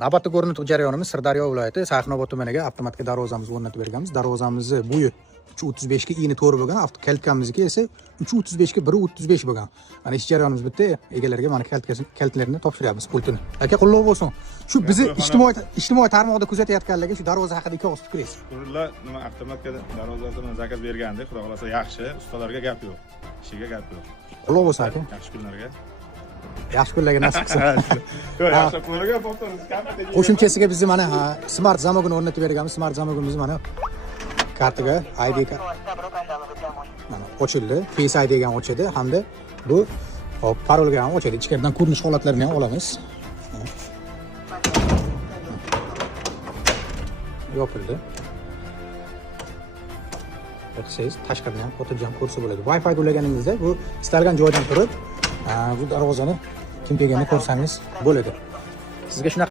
Navbatda ko'rinib jarayonimiz Sirdaryo viloyati Sayxunobod tumaniga avtomatik darvozamizni o'rnatib berganmiz. Darvozamizni bo'yi 3.35 ga ini to'g'ri bo'lgan, kaltkamizga esa 3.35 ga 1.35 bo'lgan. Mana ish jarayonimiz bitta, egalariga mana kaltlarni topshiryapmiz pultini. Aka qullov bo'lsin. Shu bizni ijtimoiy tarmoqda kuzatayotganlarga shu darvoza haqida ikki og'iz fikringiz. Qurlar nima avtomatika darvozasini zakaz berganda, xudo xolasa yaxshi, ustalarga gap yo'q. Ishiga gap yo'q. Qullov bo'lsin aka. Yaxshi kunlarga. Yaxshi kunlarga nasib qilsin. Yaxshi kunlarga bo'pti. Qo'shimchasiga bizni mana smart zamogini o'rnatib berganmiz. Smart zamogimiz mana kartaga ID mana ochildi. Face ID ga ham ochadi hamda bu hop parolga ham ochadi. Ichkaridan ko'rinish holatlarini ham olamiz. Yopildi. Siz tashqaridan ham xotirjam ko'rsa bo'ladi. Wi-Fi ulaganingizda bu istalgan joydan turib bu darvozani kim kelganini ko'rsangiz bo'ladi. Sizga shunaqa